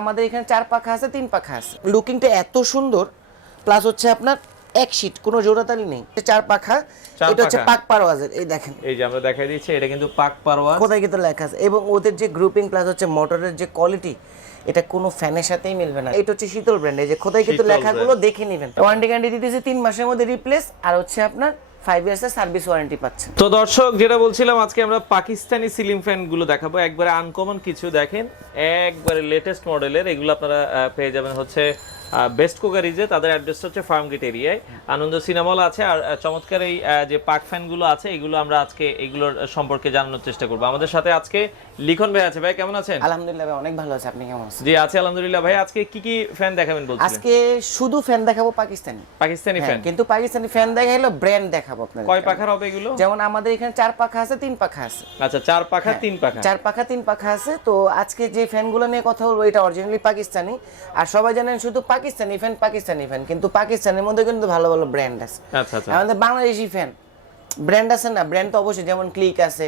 আমাদের এখানে 4 পাখা আছে 3 পাখা আছে। লুকিংটা এত সুন্দর, প্লাস হচ্ছে আপনার এক শীট, কোনো জোড়াতালি নেই। 4 পাখা, এটা হচ্ছে পাক পারওয়াজের। এই দেখেন, এই যে আমরা দেখাই দিচ্ছি, এটা কিন্তু পাক পারওয়াজ, কোথায় কিন্তু লেখা আছে। এবং ওদের যে গ্রুপিং প্লাস হচ্ছে মোটরের যে কোয়ালিটি, এটা কোনো ফ্যানের সাথেই মিলবে না। এটা হচ্ছে শীতল ব্র্যান্ড, এই যে কোথায় কিন্তু লেখাগুলো দেখে নেবেন। ওয়ারেন্টি গ্যারান্টি দিতেছে 3 মাসের মধ্যে রিপ্লেস, আর হচ্ছে আপনার 5 ইয়ার্সের সার্ভিস ওয়ারেন্টি পাচ্ছেন। তো দর্শক, যেটা বলছিলাম, আজকে আমরা পাকিস্তানি সিলিং ফ্যান গুলো দেখাবো। একবারে আনকমন কিছু, দেখেন একবারে লেটেস্ট মডেলের। এগুলো আপনারা পেয়ে যাবেন হচ্ছে বেস্ট কোকারিজে। তাদের অ্যাড্রেস হচ্ছে ফার্মগেট এরিয়ায়, আনন্দ সিনেমা আছে। আর চমৎকার এই যে পাক ফ্যান গুলো আছে, এগুলো আমরা আজকে এগুলোর সম্পর্কে জানানোর চেষ্টা করবো। আমাদের সাথে আজকে লিখন ভাই আছে। ভাই কেমন আছেন? আলহামদুলিল্লাহ ভাই, অনেক ভালো আছে। আপনি কেমন আছেন? জি আছি আলহামদুলিল্লাহ। ভাই আজকে কি কি ফ্যান দেখাবেন বলছিলেন? আজকে শুধু ফ্যান দেখাবো পাকিস্তানি ফ্যান, কিন্তু পাকিস্তানি ফ্যান দেখাইলো ব্র্যান্ড দেখাবো আপনাদের। কয় পাখার হবে এগুলো? যেমন আমাদের এখানে 4 পাখা আছে 3 পাখা আছে। আচ্ছা, 4 পাখা 3 পাখা। 4 পাখা 3 পাখা আছে। তো আজকে যে ফ্যানগুলো নিয়ে কথা বলবো, এটা অরিজিনালি পাকিস্তানি। আর সবাই জানেন শুধু পাকিস্তানি ফ্যান, কিন্তু পাকিস্তানের মধ্যে কিন্তু ভালো ভালো ব্র্যান্ড আছে। আচ্ছা আচ্ছা, আমাদের বাংলাদেশি ফ্যান ব্র্যান্ড আছে না, ব্র্যান্ড তো অবশ্যই, যেমন ক্লিক আছে,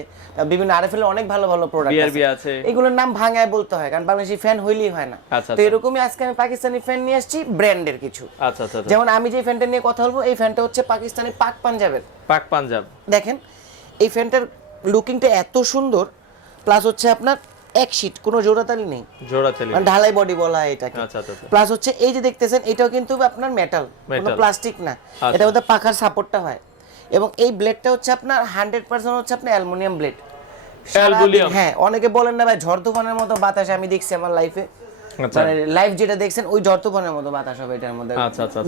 বিভিন্ন আরএফএল অনেক ভালো ভালো প্রোডাক্ট আছে। এগুলোর নাম ভাঙায় বলতে হয়, কারণ বাংলাদেশি ফ্যান হইলেই হয় না। তো এরকমই আজকে আমি পাকিস্তানি ফ্যান নিয়ে আসছি ব্র্যান্ডের কিছু। আচ্ছা আচ্ছা, যেমন আমি যে ফ্যানটা নিয়ে কথা বলবো, এই ফ্যানটা হচ্ছে পাকিস্তানি পাক পাঞ্জাবের। পাক পাঞ্জাব। দেখেন এই ফ্যানটার লুকিংটা এত সুন্দর, প্লাস হচ্ছে আপনার এক শীট, কোনো জোড়াতালি নেই, মানে ঢালাই বডি বলা হয় এটাকে। প্লাস হচ্ছে এই যে দেখতেছেন, এটাও কিন্তু আপনার মেটাল, কোনো প্লাস্টিক না। এটা মধ্যে পাখার সাপোর্টটা হয়। এবং এই ব্লেডটা হচ্ছে আপনার 100% হচ্ছে আপনার অ্যালুমিনিয়াম ব্লেড। হ্যাঁ, অনেকে বলেন না ভাই ঝড় তুফানের মতো বাতাস, আমি দেখছি আমার লাইফে, মানে লাইভ যেটা দেখছেন ওই ঝড় তুফানের মতো বাতাস হবে এটার মধ্যে।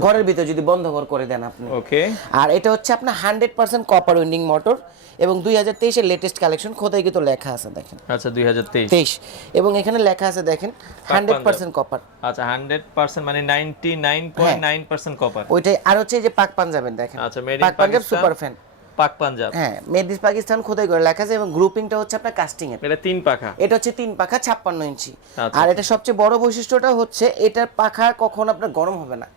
ঘরের ভিতর যদি বন্ধ করে দেন আপনি। ওকে। আর এটা হচ্ছে আপনার 100% কপার উইন্ডিং মোটর, এবং 2023 এর লেটেস্ট কালেকশন। কোথায় কিন্তু লেখা আছে দেখেন। আচ্ছা, 2023, এবং এখানে লেখা আছে দেখেন 100% কপার। আচ্ছা, 100% মানে 99.9% কপার ওইটাই। আর হচ্ছে এই যে পাক পাঞ্জাবের দেখেন। আচ্ছা, মেড পাক পাঞ্জাব সুপার ফ্যান, পাক পাঞ্জাব। হ্যাঁ, মেড ইন পাকিস্তান খোদাই করে লেখা আছে। এবং গ্রুপিংটা হচ্ছে আপনার কাস্টিং এর। এটা 3 পাখা, এটা হচ্ছে 3 পাখা 56 ইঞ্চি। আর এটা সবচেয়ে বড় বৈশিষ্ট্যটা হচ্ছে এটার পাখা কখনো আপনার গরম হবে না।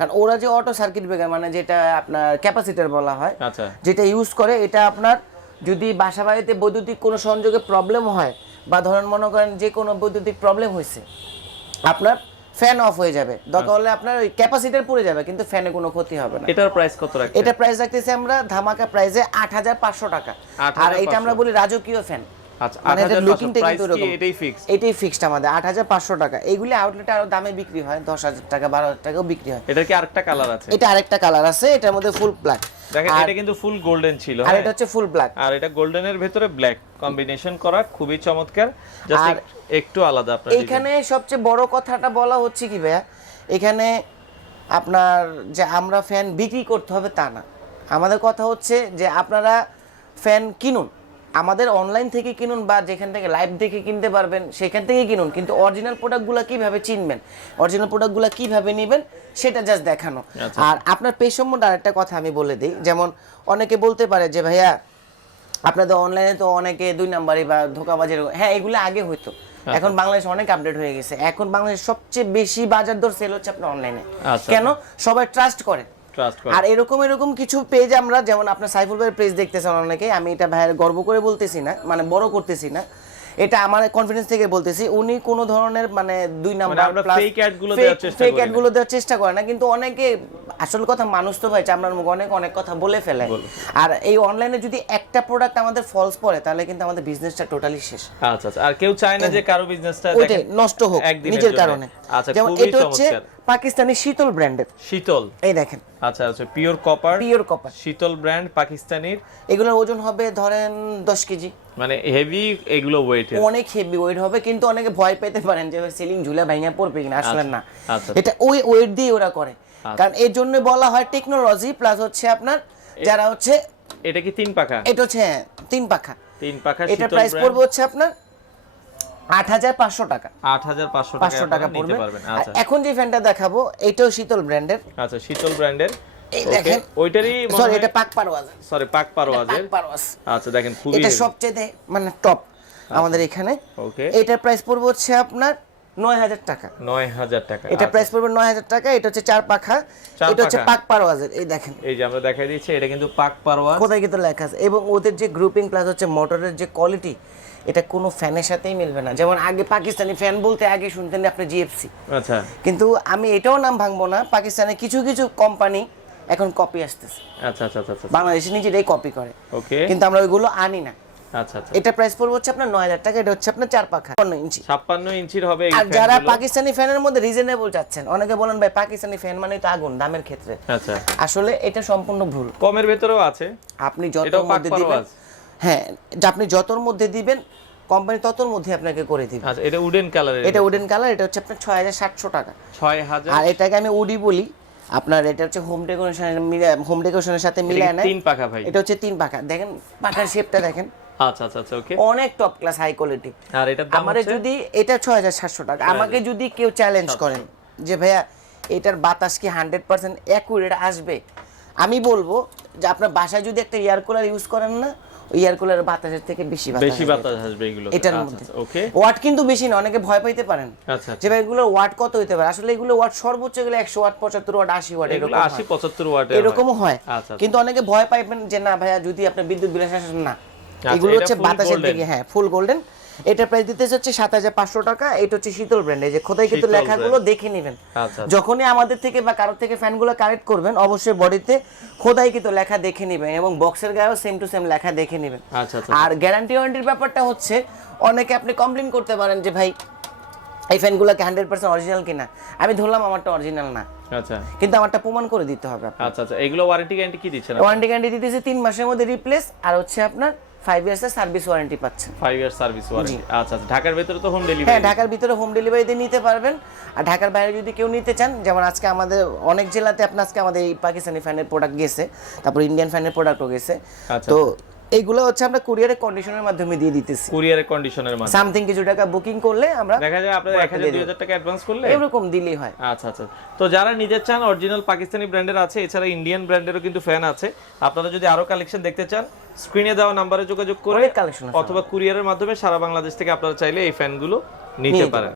কারণ ওরা যে অটো সার্কিট ব্রেকার, মানে যেটা আপনার ক্যাপাসিটর বলা হয়, আচ্ছা, যেটা ইউজ করে, এটা আপনার যদি বাসা বাড়িতে বৈদ্যুতিক কোনো সংযোগে প্রবলেম হয়, বা ধরেন মনে করেন যে কোনো বৈদ্যুতিক প্রবলেম হয়েছে, আপনার ফ্যান অফ হয়ে যাবে, দরকার হলে আপনার ওই ক্যাপাসিটর পুড়ে যাবে, কিন্তু ফ্যানে কোনো ক্ষতি হবে না। এটার প্রাইস কত রাখছেন? এটা প্রাইস রাখতেছি আমরা ধামাকা প্রাইসে 8500 টাকা। আর এটা আমরা বলি রাজকীয় ফ্যান। আচ্ছা, 8500 প্রাইস কি? এটাই ফিক্সড আমাদের 8500 টাকা। এইগুলি আউটলেটে আরো দামে বিক্রি হয়, 10000 টাকা 12000 টাকাও বিক্রি হয়। এটার কি আরেকটা কালার আছে? এটা আরেকটা কালার আছে, এটার মধ্যে ফুল ব্ল্যাক। দেখেন, এটা কিন্তু ফুল গোল্ডেন ছিল, আর এটা হচ্ছে ফুল ব্ল্যাক, আর এটা গোল্ডেনের ভিতরে ব্ল্যাক কম্বিনেশন করা, খুবই চমৎকার, জাস্ট একটু আলাদা। আপনার এখানে সবচেয়ে বড় কথাটা বলা হচ্ছে কি ভাইয়া, এখানে আপনার যে আমরা ফ্যান বিক্রি করতে হবে তা না। আমাদের কথা হচ্ছে যে আপনারা ফ্যান কিনুন, আমাদের অনলাইন থেকে কিনুন, বা যেখান থেকে লাইভ দেখে কিনতে পারবেন সেখান থেকে কিনুন, কিন্তু অরিজিনাল প্রোডাক্টগুলো কিভাবে চিনবেন, অরিজিনাল প্রোডাক্টগুলো কিভাবে নেবেন, সেটা জাস্ট দেখানো। আর আপনার পে সম্বন্ধে আরেকটা কথা আমি বলে দিই। যেমন অনেকে বলতে পারে যে ভাইয়া আপনাদের অনলাইনে তো অনেকে 2 নাম্বারই বা ধোঁকাবাজি, হ্যাঁ এগুলো আগে হইতো, এখন বাংলাদেশ অনেক আপডেট হয়ে গেছে। এখন বাংলাদেশ সবচেয়ে বেশি বাজার দর সেল হচ্ছে আপনার অনলাইনে। কেন? সবাই ট্রাস্ট করে। আর এরকম কিছু পেজ আমরা, যেমন আপনার সাইফুল ভাইয়ের পেজ দেখতেছেন অনেকে, আমি এটা ভাইয়ের গর্ব করে বলতেছি না, মানে বড় করতেছি না, এটা আমার কনফিডেন্স থেকে বলতেছি। উনি কোন ধরনের মানে 2 নাম্বার প্লাস ফেক অ্যাড গুলো দেওয়ার চেষ্টা করে না, কিন্তু অনেকে, আসল কথা মানুষ তো ভাই চামড়ার মুখ, অনেক কথা বলে ফেলে। আর এই অনলাইনে যদি একটা প্রোডাক্ট আমাদের ফলস পড়ে, তাহলে কিন্তু আমাদের বিজনেসটা টোটালি শেষ। আচ্ছা আচ্ছা, আর কেউ চায় না যে কারো বিজনেসটা নষ্ট হোক নিজের কারণে। যেমন এটা হচ্ছে পাকিস্তানি শীতল ব্র্যান্ডের। শীতল, এই দেখেন। আচ্ছা আচ্ছা, পিওর কপার শীতল ব্র্যান্ড পাকিস্তানির। এগুলোর ওজন হবে ধরেন 10 কেজি, মানে হেভি, এগুলো ওয়েট অনেক হেভি ওয়েট হবে। কিন্তু অনেকে ভয় পেতে পারেন যে সিলিং ঝুলে ভাঙা পড়বে কিনা, আসলে না, এটা ওই ওয়েট দিয়ে ওরা করে। কারণ এর জন্য বলা হয় টেকনোলজি, প্লাস হচ্ছে আপনার যারা হচ্ছে। এটা কি 3 পাখা? এটা হচ্ছে 3 পাখা। এটা শীতল প্রাইস পড়বে হচ্ছে আপনার 8500 টাকা। 8500 টাকা পড়বে। এখন যে ফ্যানটা দেখাবো, এটাও শীতল ব্র্যান্ডের। আচ্ছা, শীতল ব্র্যান্ডের। এই দেখেন, ওইটারই সরি এটা পাক পারওয়াজ। আচ্ছা, দেখেন খুবই, এটা সবচেয়ে মানে টপ আমাদের এখানে। ওকে, এটার প্রাইস পড়বে হচ্ছে আপনার 9000 টাকা। 9000 টাকা। এটা প্রাইস পড়বে 9000 টাকা। এটা হচ্ছে 4 পাখা, এটা হচ্ছে পাক পারওয়াজের। এই দেখেন, এই যে আমরা দেখাই দিচ্ছি, এটা কিন্তু পাক পারওয়াজ, কোথায় কিন্তু লেখা আছে। এবং ওদের যে গ্রুপিং প্লাস হচ্ছে মোটরের যে কোয়ালিটি, এটা কোনো ফ্যানের সাথেই মিলবে না। যেমন আগে পাকিস্তানি ফ্যান বলতে আগে শুনতেন আপনি জিএফসি, আচ্ছা, কিন্তু আমি এটাও নাম ভাঙবো না, পাকিস্তানের কিছু কিছু কোম্পানি এখন কপি আসতেছে, আচ্ছা আচ্ছা আচ্ছা, বাংলাদেশে নিজেরাই কপি করে, ওকে, কিন্তু আমরা ওইগুলো আনি না। আচ্ছা আচ্ছা, এটা প্রাইস পড়বে হচ্ছে আপনার 9000 টাকা। এটা হচ্ছে আপনার 4 পাখা 56 ইঞ্চি, 56 ইঞ্চির হবে এই আর ফ্যানগুলো। যারা পাকিস্তানি ফ্যানের মধ্যে রিজনেবল চাচ্ছেন, অনেকে বলেন ভাই পাকিস্তানি ফ্যান মানে তো আগুন দামের ক্ষেত্রে, আচ্ছা, আসলে এটা সম্পূর্ণ ভুল। কমের ভেতরেও আছে, আপনি যতর এটাও মধ্যে পাক দিবেন, পারোয়াজ। হ্যাঁ, যে আপনি যতর মধ্যে দিবেন কোম্পানি ততর মধ্যে আপনাকে করে দিবে। আচ্ছা, এটা উডেন কালারের, এটা উডেন কালার, এটা হচ্ছে আপনার 6700 টাকা। 6000, আর এটাকে আমি উডি বলি, আপনার এটা হচ্ছে হোম ডেকোরেশনের সাথে মিলায় না, 3 পাখা ভাই, এটা হচ্ছে 3 পাখা। দেখেন পাখার শেপটা দেখেন, আচ্ছা আচ্ছা আচ্ছা, ওকে, অনেক টপ ক্লাস হাই কোয়ালিটি। আর এটার দাম আমারে হচ্ছে যদি এটা 6700 টাকা, আমাকে যদি কেউ চ্যালেঞ্জ করেন যে ভাইয়া এটার বাতাস কি 100% অ্যাকুরেট আসবে, আমি বলবো যে আপনার বাসায় যদি একটা এয়ার কুলার ইউজ করেন না, ওই এয়ার কুলারের বাতাসের থেকে বেশি বাতাস আসবে এগুলো এটার আচ্ছা মধ্যে। ওকে, ওয়াট কিন্তু বেশি না, অনেকে ভয় পাইতে পারেন আচ্ছা যে ভাই এগুলোর ওয়াট কত হতে পারে। আসলে এগুলো ওয়াট সর্বোচ্চ গেলে 100 ওয়াট, 75 ওয়াট, 80 ওয়াট, এগুলো এরকম 80 75 ওয়াটের এরকমও হয়। আচ্ছা, কিন্তু অনেকে ভয় পাইবেন যে না ভাইয়া যদি আপনার বিদ্যুৎ বিল আসে না, এগুলো এটা হচ্ছে full বাতাসের golden। দিকে, হ্যাঁ ফুল গোল্ডেন। এটা প্রাইস দিতেছে হচ্ছে 7500 টাকা। এটা হচ্ছে শীতল ব্র্যান্ড, এই যে খোদাই কিন্তু শীতল লেখাগুলো দেখে নেবেন। আচ্ছা, যখনই আমাদের থেকে বা কারোর থেকে ফ্যানগুলো কালেক্ট করবেন, অবশ্যই বডিতে খোদাই কিন্তু লেখা দেখে নেবেন এবং বক্সের গায়েও সেম টু সেম লেখা দেখে নেবেন। আচ্ছা আচ্ছা, আর গ্যারান্টি ওয়ারেন্টির ব্যাপারটা হচ্ছে, অনেকে আপনি কমপ্লেইন করতে পারেন যে ভাই এই ফ্যানগুলোকে 100% অরিজিনাল কিনা। আমি ধরলাম আমারটা অরিজিনাল না, আচ্ছা কিন্তু আমারটা প্রমাণ করে দিতে হবে। আচ্ছা আচ্ছা, এগুলো ওয়ারেন্টি গ্যারান্টি কি দিচ্ছেন? ওয়ারেন্টি গ্যারান্টি দিতেছে 3 মাসের মধ্যে রিপ্লেস, আর হচ্ছে আপনার 5 ইয়ার্সের সার্ভিস ওয়ারেন্টি পাচ্ছেন। 5 ইয়ার সার্ভিস ওয়ারেন্টি, আচ্ছা আচ্ছা। ঢাকার ভিতরে তো হোম ডেলিভারি? হ্যাঁ, ঢাকার ভিতরে হোম ডেলিভারি দিয়ে নিতে পারবেন। আর ঢাকার বাইরে যদি কেউ নিতে চান, যেমন আজকে আমাদের অনেক জেলাতে আপনার আজকে আমাদের এই পাকিস্তানি ফ্যানের প্রোডাক্ট গেছে, তারপর ইন্ডিয়ান ফ্যানের প্রোডাক্টও গেছে। আচ্ছা, তো এইগুলো হচ্ছে আমরা কুরিয়ারের কন্ডিশনের মাধ্যমে দিয়ে দিতেছি। কুরিয়ারের কন্ডিশনের মাধ্যমে সামথিং কিছু টাকা বুকিং করলে আমরা দেখা যায় আপনারা 1000 2000 টাকা অ্যাডভান্স করলে এরকম দিলেই হয়। আচ্ছা আচ্ছা। তো যারা নিজের চান অরিজিনাল পাকিস্তানি ব্র্যান্ডের আছে, এছাড়া ইন্ডিয়ান ব্র্যান্ডেরও কিন্তু ফ্যান আছে। আপনারা যদি আরো কালেকশন দেখতে চান, স্ক্রিনে দেওয়া নম্বরে যোগাযোগ করে অনেক কালেকশন আছে, অথবা কুরিয়ারের মাধ্যমে সারা বাংলাদেশ থেকে আপনারা চাইলে এই ফ্যানগুলো নিতে পারেন।